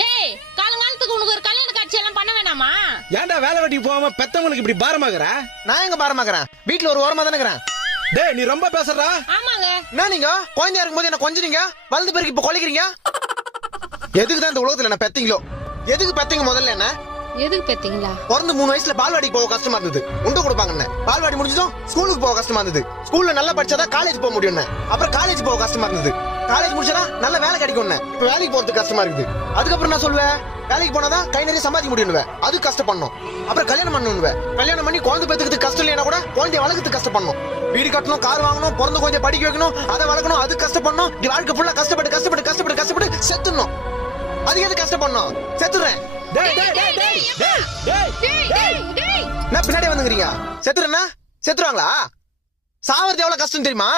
டேய் காலங்காலத்துக்கு உனக்கு ஒரு கல்யாண காட்சி எல்லாம் பண்ண வேணாமா? ஏன்டா வேலை வெட்டிக்கு போகாம பெத்தவங்களுக்கு இப்படி பாரமாகற? நான் எங்க பாரமாக்குறேன்? வீட்டுல ஒரு ஓரமா தானே இருக்கிறேன். டேய் நீ ரொம்ப பேசுறடா. ஆமாங்க. என்ன நீங்க குழந்தையா இருக்கும்போது என்ன கொஞ்சீங்க, வளர்ந்த பிறகு இப்ப கொலைக்கிறீங்க? எதுக்கு தான் இந்த உலகத்துல என்ன பெத்தீங்களோ? எதுக்கு பெத்தீங்க முதல்ல? என்ன எதுக்கு பெத்தீங்களா? பிறந்து 3 வயசுல பால்வாடிக்கு போக கஷ்டமா இருந்தது, உண்டு கொடுப்பாங்க. பால்வாடி முடிஞ்சதும் ஸ்கூலுக்கு போக கஷ்டமா இருந்தது, ஸ்கூல்ல நல்லா படிச்சாதான் காலேஜ் போக முடியும். அப்புறம் காலேஜ் போக கஷ்டமா இருந்தது, காலேஜ் முடிச்சா நல்ல வேலை கிடைக்கும். இப்ப வேலைக்கு போறதுக்கு கஷ்டமா இருக்குது. அதுக்கப்புறம் நான் சொல்லுவேன், வேலைக்கு போனாதான் கை நிறைய சம்பாதிக்க முடியும், அது கஷ்டப்படணும். அப்புறம் கல்யாணம் பண்ணணும், கல்யாணம் பண்ணி குழந்தை பெத்துக்கிறதுக்கு கஷ்டம் இல்லையா கூட குழந்தைய வளர்க்கறதுக்கு கஷ்டப்படணும். வீடு கட்டணும், கார் வாங்கணும், பிறந்த குழந்தைய படிக்க வைக்கணும், அதை வளர்க்கணும், அது கஷ்டப்படணும். வாழ்க்கை ஃபுல்லா கஷ்டப்பட்டு கஷ்டப்பட்டு கஷ்டப்பட்டு கஷ்டப்பட்டு செத்துடணும். அது எது கஷ்டப்படணும்? செத்துறேன். நான் பின்னாடி வந்துக்கிறீங்க. செத்துறேன்னா செத்துருவாங்களா? சாவறது எவ்வளவு கஷ்டம் தெரியுமா?